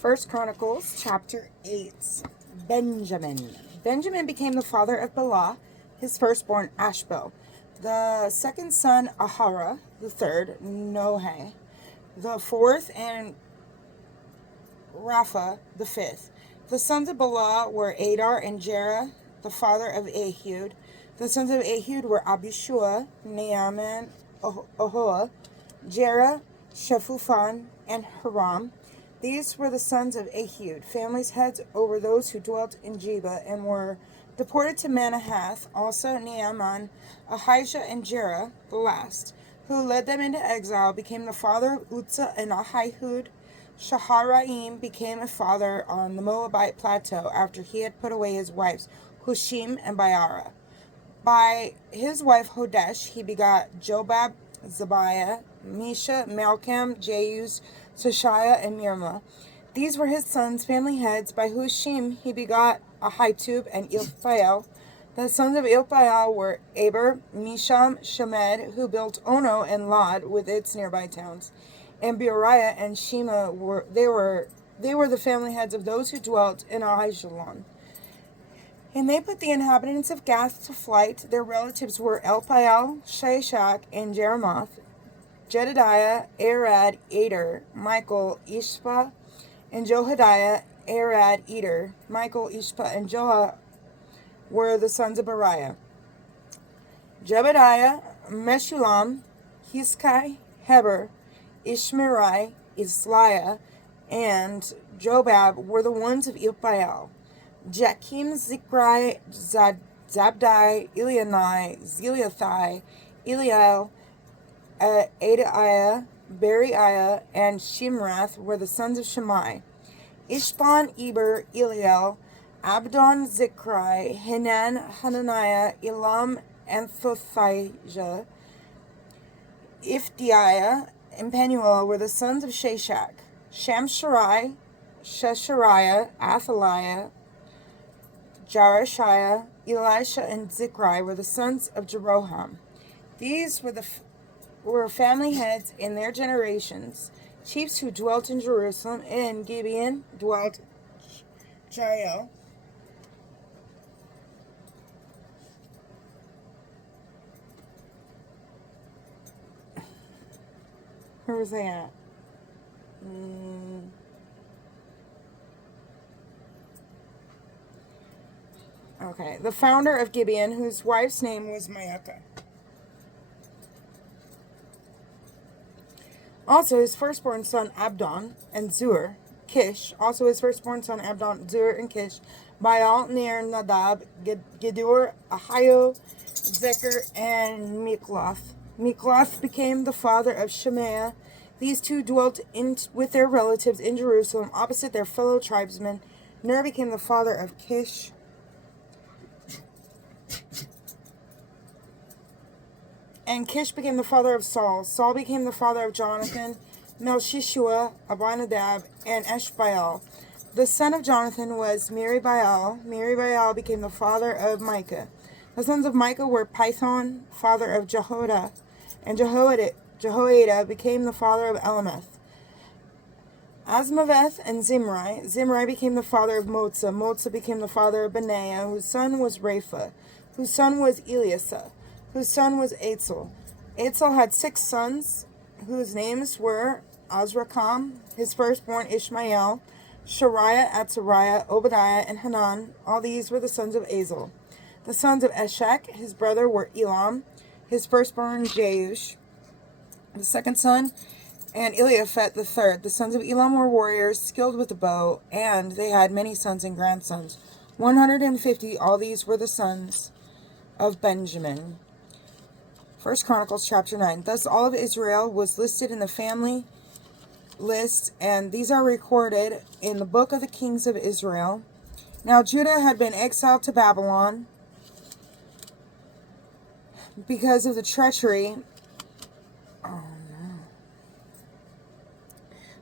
First Chronicles Chapter 8. Benjamin. Benjamin became the father of Bela, his firstborn Ashbel, the second son Ahara, the third Nohe, the fourth, and Rapha, the fifth. The sons of Bela were Adar and Jerah, the father of Ehud. The sons of Ehud were Abishua, Naaman, Ahoa, Jerah, Shephuphon, and Haram. These were the sons of Ehud, families' heads over those who dwelt in Jeba and were deported to Manahath. Also Naaman, Ahijah, and Jerah, the last, who led them into exile, became the father of Uzzah and Ahihud. Shaharaim became a father on the Moabite plateau after he had put away his wives Hushim and Baara. By his wife Hodesh he begot Jobab, Zabiah, Mesha, Malcham, Jeuz, Soshiah, and Mirma. These were his sons' family heads. By Hushim he begot Ahitub and Ilphael. The sons of Ilphael were Aber, Misham, Shemed, who built Ono and Lod with its nearby towns. And Beoriah and Shema were the family heads of those who dwelt in Ahijalon. And they put the inhabitants of Gath to flight. Their relatives were Elpael, Shashak, and Jeremoth, Jedidiah, Arad, Eder, Michael, Ishpa, and Johadiah, Arad, Eder, Michael, Ishpa, and Joah were the sons of Beriah. Jebediah, Meshulam, Hiskai, Heber, Ishmerai, Isliah, and Jobab were the ones of Ilpael. Jakim, Zikri, Zabdi, Elianai, Zeliathai, Eliel, Adaiah, Beriah, and Shimrath were the sons of Shammai. Ishban, Eber, Eliel, Abdon, Zikri, Hanan, Hananiah, Elam, Anthothijah, Ifdiah, and Penuel were the sons of Shashak. Shamsharai, Sheshariah, Athaliah, Jarashiah, Elisha, and Zikri were the sons of Jeroham. These were family heads in their generations. Chiefs who dwelt in Jerusalem. In Gibeon dwelt Jael. Where was they at? Okay, the founder of Gibeon, whose wife's name was Maacah. Also his firstborn son Abdon and Zur, Kish. Also his firstborn son Abdon, Zur, and Kish. Baal, Ner, Nadab, Gedur, Ahio, Zecher, and Mikloth. Mikloth became the father of Shemaiah. These two dwelt with their relatives in Jerusalem, opposite their fellow tribesmen. Ner became the father of Kish. And Kish became the father of Saul. Saul became the father of Jonathan, Melchishua, Abinadab, and Eshbaal. The son of Jonathan was Meribaal. Meribaal became the father of Micah. The sons of Micah were Pithon, father of Jehoiada, and Jehoiada became the father of Elameth. Asmaveth and Zimri. Zimri became the father of Moza. Moza became the father of Benaiah, whose son was Rapha, whose son was Eliasa, whose son was Eitzel. Eitzel had 6 sons, whose names were Azrakam, his firstborn Ishmael, Shariah, Atzariah, Obadiah, and Hanan. All these were the sons of Azel. The sons of Eshek, his brother, were Elam, his firstborn Jeush, the second son, and Eliaphet the third. The sons of Elam were warriors, skilled with the bow, and they had many sons and grandsons. 150, all these were the sons of Benjamin. First Chronicles Chapter 9. Thus all of Israel was listed in the family list, and these are recorded in the book of the kings of Israel. Now Judah had been exiled to Babylon because of the treachery.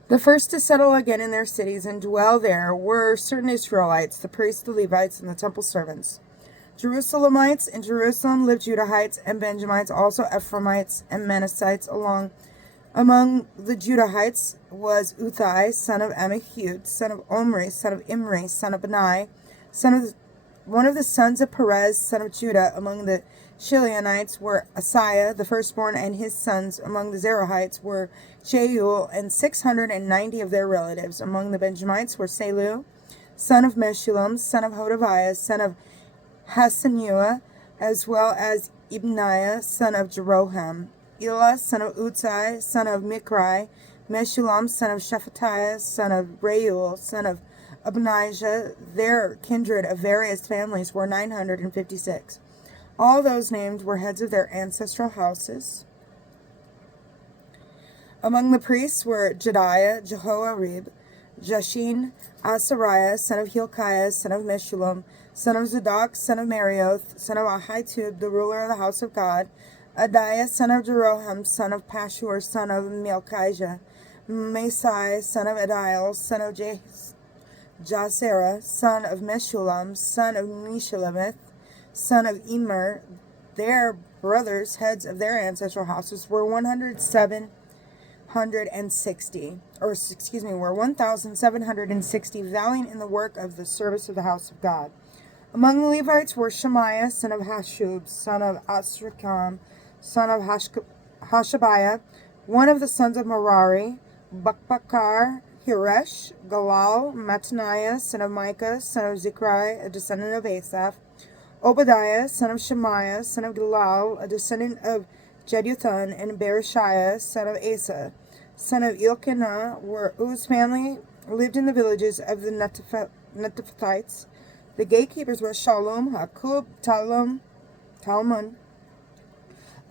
The first to settle again in their cities and dwell there were certain Israelites, the priests, the Levites, and the temple servants. Jerusalemites. In Jerusalem lived Judahites and Benjamites, also Ephraimites and Manassites along Among the Judahites was Uthai, son of Amihud, son of Omri, son of Imri, son of Benai, one of the sons of Perez, son of Judah. Among the Shilionites were Asaiah, the firstborn, and his sons. Among the Zerahites were Jeuel and 690 of their relatives. Among the Benjamites were Selu, son of Meshullam, son of Hodaviah, son of Hasanua, as well as Ibniah, son of Jeroham, Elah, son of Utsai, son of Mikrai, Meshullam, son of Shephatiah, son of Reuel, son of Abnijah. Their kindred of various families were 956. All those named were heads of their ancestral houses. Among the priests were Jediah, Jehoiarib, Jashin, Asariah, son of Hilkiah, son of Meshullam, son of Zadok, son of Marioth, son of Ahitub, the ruler of the house of God, Adiah, son of Jeroham, son of Pashur, son of Melchijah, Masai, son of Adiel, son of Jasera, son of Meshullam, son of Meshulameth, son of Immer. Their brothers, heads of their ancestral houses, were 1,760, valiant in the work of the service of the house of God. Among the Levites were Shemaiah, son of Hashub, son of Asrikam, son of Hashabiah, one of the sons of Merari, Bakbakar, Hiresh, Galal, Mattaniah, son of Micah, son of Zikri, a descendant of Asaph, Obadiah, son of Shemaiah, son of Galal, a descendant of Jeduthun, and Berechiah, son of Asa, son of Elkanah, whose family lived in the villages of the Netophathites. The gatekeepers were Shalom, Hakub, Talmon,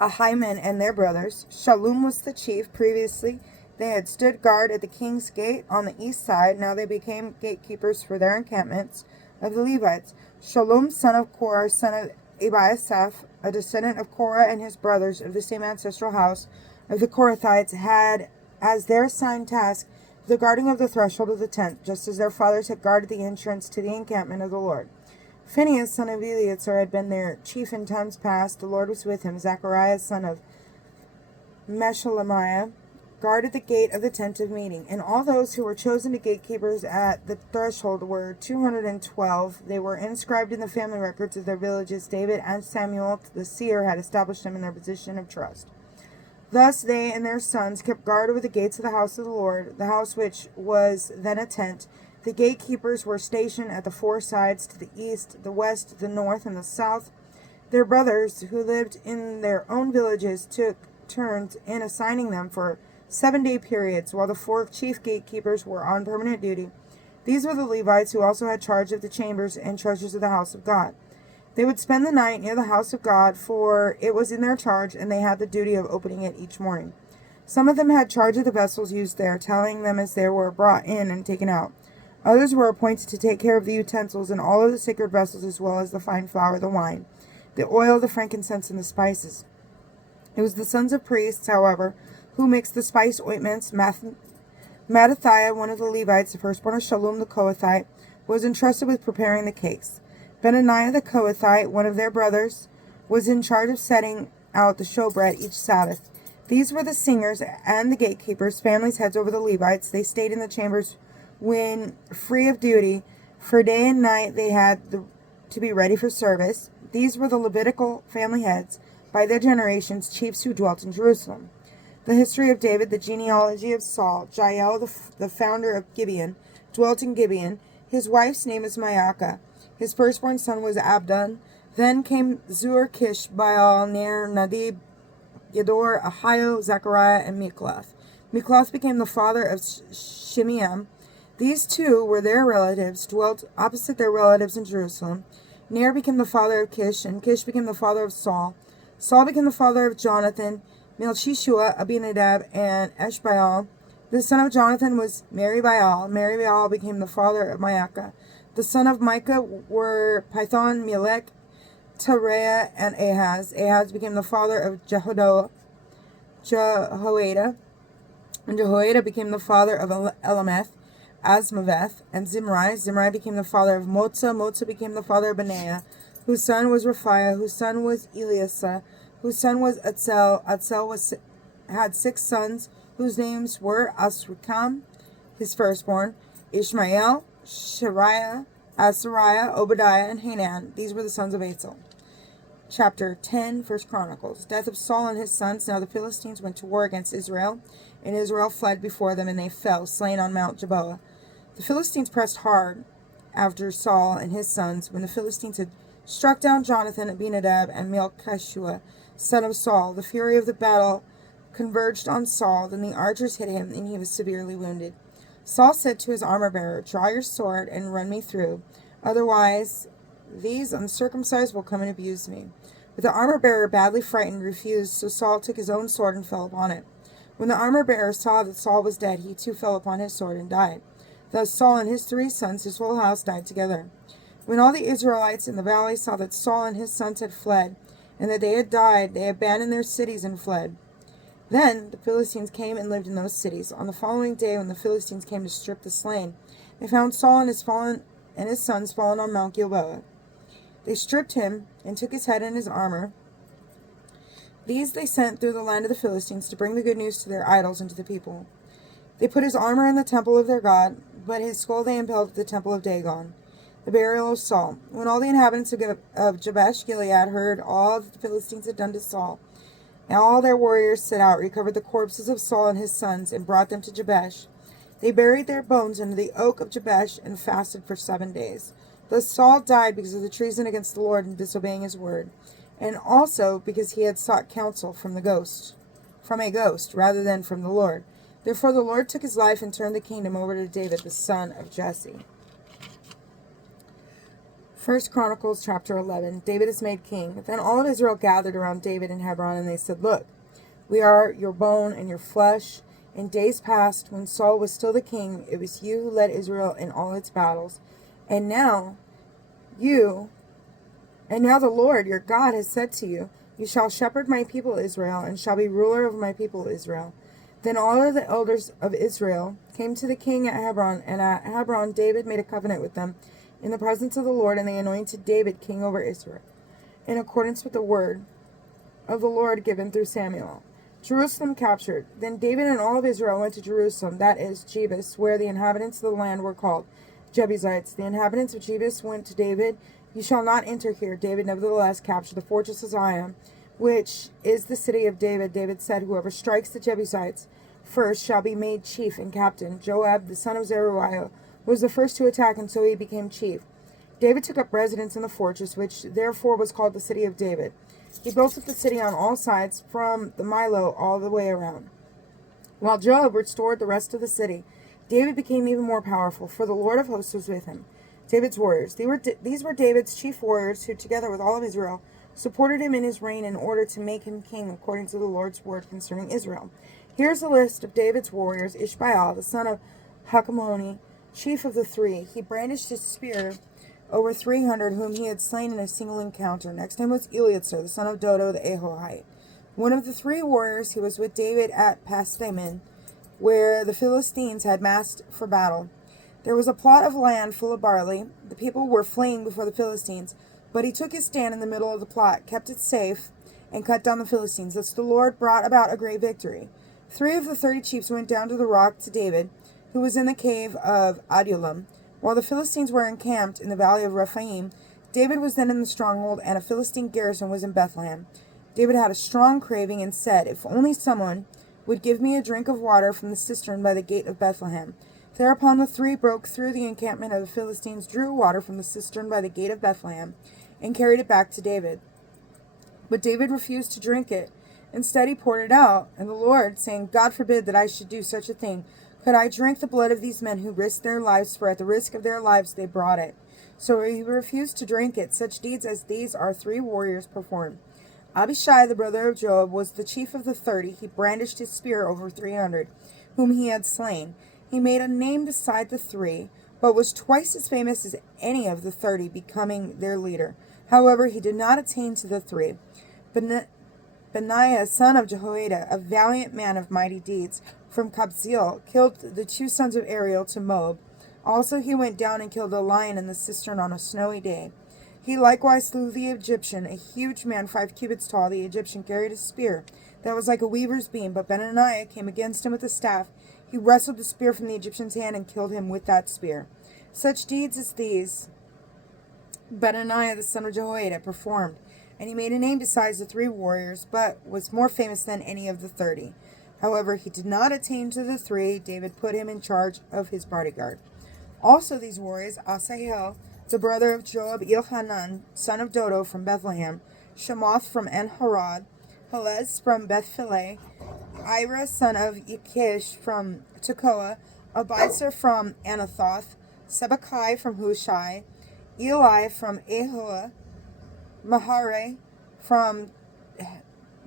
Ahiman, and their brothers. Shalom was the chief. Previously, they had stood guard at the king's gate on the east side. Now they became gatekeepers for their encampments of the Levites. Shalom, son of Korah, son of Abiasaph, a descendant of Korah and his brothers of the same ancestral house of the Korathites, had as their assigned task the guarding of the threshold of the tent, just as their fathers had guarded the entrance to the encampment of the Lord. Phinehas, son of Eleazar, had been their chief in times past. The Lord was with him. Zechariah, son of Meshelemiah, guarded the gate of the tent of meeting. And all those who were chosen to gatekeepers at the threshold were 212. They were inscribed in the family records of their villages. David and Samuel, the seer, had established them in their position of trust. Thus they and their sons kept guard over the gates of the house of the Lord, the house which was then a tent. The gatekeepers were stationed at the four sides, to the east, the west, the north, and the south. Their brothers, who lived in their own villages, took turns in assigning them for 7-day periods, while the four chief gatekeepers were on permanent duty. These were the Levites, who also had charge of the chambers and treasures of the house of God. They would spend the night near the house of God, for it was in their charge, and they had the duty of opening it each morning. Some of them had charge of the vessels used there, telling them as they were brought in and taken out. Others were appointed to take care of the utensils and all of the sacred vessels, as well as the fine flour, the wine, the oil, the frankincense, and the spices. It was the sons of priests, however, who mixed the spice ointments. Mattathiah, one of the Levites, the firstborn of Shalom the Kohathite, was entrusted with preparing the cakes. Benaniah the Kohathite, one of their brothers, was in charge of setting out the showbread each Sabbath. These were the singers and the gatekeepers, families heads over the Levites. They stayed in the chambers when free of duty. For day and night they had to be ready for service. These were the Levitical family heads, by their generations, chiefs who dwelt in Jerusalem. The history of David, the genealogy of Saul. Jael, the founder of Gibeon, dwelt in Gibeon. His wife's name is Maacah. His firstborn son was Abdon. Then came Zur, Kish, Baal, Ner, Nadib, Gedor, Ahio, Zechariah, and Mikloth. Mikloth became the father of Shimeam. These two were their relatives, dwelt opposite their relatives in Jerusalem. Ner became the father of Kish, and Kish became the father of Saul. Saul became the father of Jonathan, Melchishua, Abinadab, and Eshbaal. The son of Jonathan was Meribaal. Meribaal became the father of Maacah. The son of Micah were Python, Melech, Tareah, and Ahaz. Ahaz became the father of Jehoiada, and Jehoiada became the father of Elameth, Asmaveth, and Zimri. Zimri became the father of Motza. Motza became the father of Benaiah, whose son was Raphiah, whose son was Eliasa, whose son was Atzel. Atzel had 6 sons, whose names were Asrikam, his firstborn, Ishmael, Shariah, Azariah, Obadiah, and Hanan. These were the sons of Asel. Chapter 10, 1 Chronicles. Death of Saul and his sons. Now the Philistines went to war against Israel, and Israel fled before them, and they fell, slain on Mount Gilboa. The Philistines pressed hard after Saul and his sons. When the Philistines had struck down Jonathan, Abinadab, and Melchishua, son of Saul, the fury of the battle converged on Saul. Then the archers hit him, and he was severely wounded. Saul said to his armor-bearer, "Draw your sword and run me through. Otherwise, these uncircumcised will come and abuse me." But the armor-bearer, badly frightened, refused, so Saul took his own sword and fell upon it. When the armor-bearer saw that Saul was dead, he too fell upon his sword and died. Thus Saul and his 3 sons, his whole house, died together. When all the Israelites in the valley saw that Saul and his sons had fled, and that they had died, they abandoned their cities and fled. Then the Philistines came and lived in those cities. On the following day, when the Philistines came to strip the slain, they found Saul and his sons fallen on Mount Gilboa. They stripped him and took his head and his armor. These they sent through the land of the Philistines to bring the good news to their idols and to the people. They put his armor in the temple of their god, but his skull they impaled at the temple of Dagon. The burial of Saul. When all the inhabitants of Jabesh Gilead heard all that the Philistines had done to Saul, and all their warriors set out, recovered the corpses of Saul and his sons, and brought them to Jabesh. They buried their bones under the oak of Jabesh and fasted for 7 days. Thus Saul died because of the treason against the Lord and disobeying his word, and also because he had sought counsel from a ghost, rather than from the Lord. Therefore the Lord took his life and turned the kingdom over to David, the son of Jesse. 1 Chronicles chapter 11. David is made king. Then all of Israel gathered around David in Hebron, and they said, "Look, we are your bone and your flesh. In days past, when Saul was still the king, it was you who led Israel in all its battles. And now the Lord your God has said to you, you shall shepherd my people Israel, and shall be ruler of my people Israel." Then all of the elders of Israel came to the king at Hebron, and at Hebron David made a covenant with them in the presence of the Lord, and they anointed David king over Israel, in accordance with the word of the Lord given through Samuel. Jerusalem captured. Then David and all of Israel went to Jerusalem, that is, Jebus, where the inhabitants of the land were called Jebusites. The inhabitants of Jebus went to David, "You shall not enter here." David nevertheless captured the fortress of Zion, which is the city of David. David said, "Whoever strikes the Jebusites first shall be made chief and captain." Joab, the son of Zeruiah, was the first to attack, and so he became chief. David took up residence in the fortress, which therefore was called the city of David. He built up the city on all sides, from the Milo all the way around. While Joab restored the rest of the city, David became even more powerful, for the Lord of hosts was with him. David's warriors. These were David's chief warriors, who, together with all of Israel, supported him in his reign in order to make him king according to the Lord's word concerning Israel. Here's a list of David's warriors. Ishbaal, the son of Hakmoni, chief of the 3. He brandished his spear over 300 whom he had slain in a single encounter. Next name was Eleazar, the son of Dodo the Ahohite. One of the 3 warriors who was with David at Pasdammim, where the Philistines had massed for battle. There was a plot of land full of barley. The people were fleeing before the Philistines, but he took his stand in the middle of the plot, kept it safe, and cut down the Philistines. Thus the Lord brought about a great victory. 3 of the 30 chiefs went down to the rock to David, who was in the cave of Adullam, while the Philistines were encamped in the valley of Rephaim. David was then in the stronghold, and a Philistine garrison was in Bethlehem. David had a strong craving and said, "If only someone would give me a drink of water from the cistern by the gate of Bethlehem." Thereupon the 3 broke through the encampment of the Philistines, drew water from the cistern by the gate of Bethlehem, and carried it back to David. But David refused to drink it. Instead he poured it out, and the Lord, saying, "God forbid that I should do such a thing. Could I drink the blood of these men who risked their lives, for at the risk of their lives they brought it?" So he refused to drink it. Such deeds as these our 3 warriors performed. Abishai, the brother of Joab, was the chief of the 30. He brandished his spear over 300, whom he had slain. He made a name beside the 3, but was twice as famous as any of the 30, becoming their leader. However, he did not attain to the 3. Benaiah, son of Jehoiada, a valiant man of mighty deeds, from Kabzeel, killed the 2 sons of Ariel to Moab. Also he went down and killed a lion in the cistern on a snowy day. He likewise slew the Egyptian, a huge man 5 cubits tall. The Egyptian carried a spear that was like a weaver's beam. But Benaniah came against him with a staff. He wrestled the spear from the Egyptian's hand and killed him with that spear. Such deeds as these Benaniah the son of Jehoiada performed, and he made a name besides the 3 warriors, but was more famous than any of the 30. However, he did not attain to the 3. David put him in charge of his bodyguard. Also these warriors, Asahel, the brother of Joab, Elhanan, son of Dodo from Bethlehem, Shemoth from En-Harod, Helez from Beth-Philah, Ira, son of Ikish from Tekoa, Abiezer from Anathoth, Sebekai from Hushai, Eli from Ahoah, Mahare from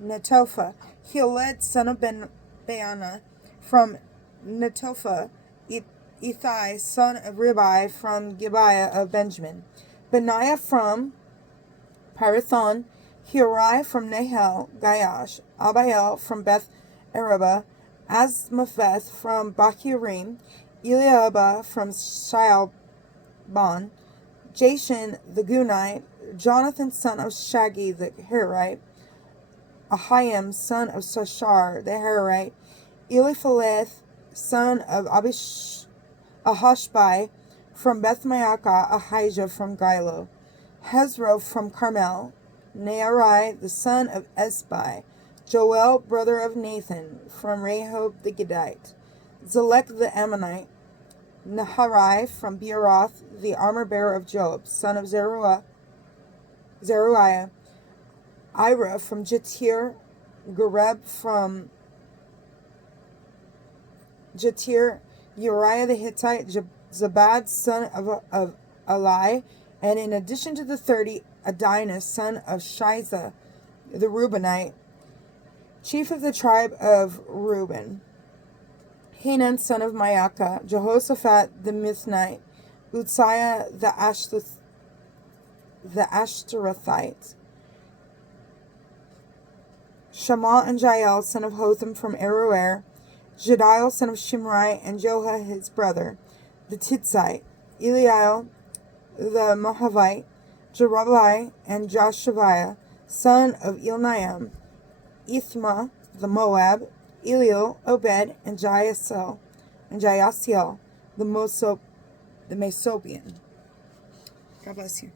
Netophah, Heled, son of Baana from Netophah, Ithai, son of Ribai from Gibeah of Benjamin, Benaiah from Pirathon, Hurai from Nahel, Gaiash, Abiel from Beth Araba, Asmapheth from Bachurim, Eliabah from Shaalbon, Jashan the Gunite, Jonathan son of Shagi the Herite, Ahiam son of Sashar the Herite, Eliphaleth son of Ahashbai from Beth Maacah, Ahijah from Gilo, Hezro from Carmel, Naarai the son of Esbai, Joel brother of Nathan from Rehob the Gittite, Zelek the Ammonite, Naharai from Beeroth the armor-bearer of Job, son of Zeruiah, Ira from Jatir, Gareb from Jatir, Uriah the Hittite, Zabad son of Eli, and in addition to the 30, Adinus son of Shiza the Reubenite, chief of the tribe of Reuben, Hanan son of Maacah, Jehoshaphat the Mithnite, Uzziah the Ashtarothite, Shammah and Jael son of Hotham from Aroer, Jediel son of Shimri, and Joha his brother, the Titzite, Eliel the Moabite, Jerubai and Joshaviah, son of Elniam, Ithma the Moab, Eliel, Obed, and Jaasiel, the Mesopian. God bless you.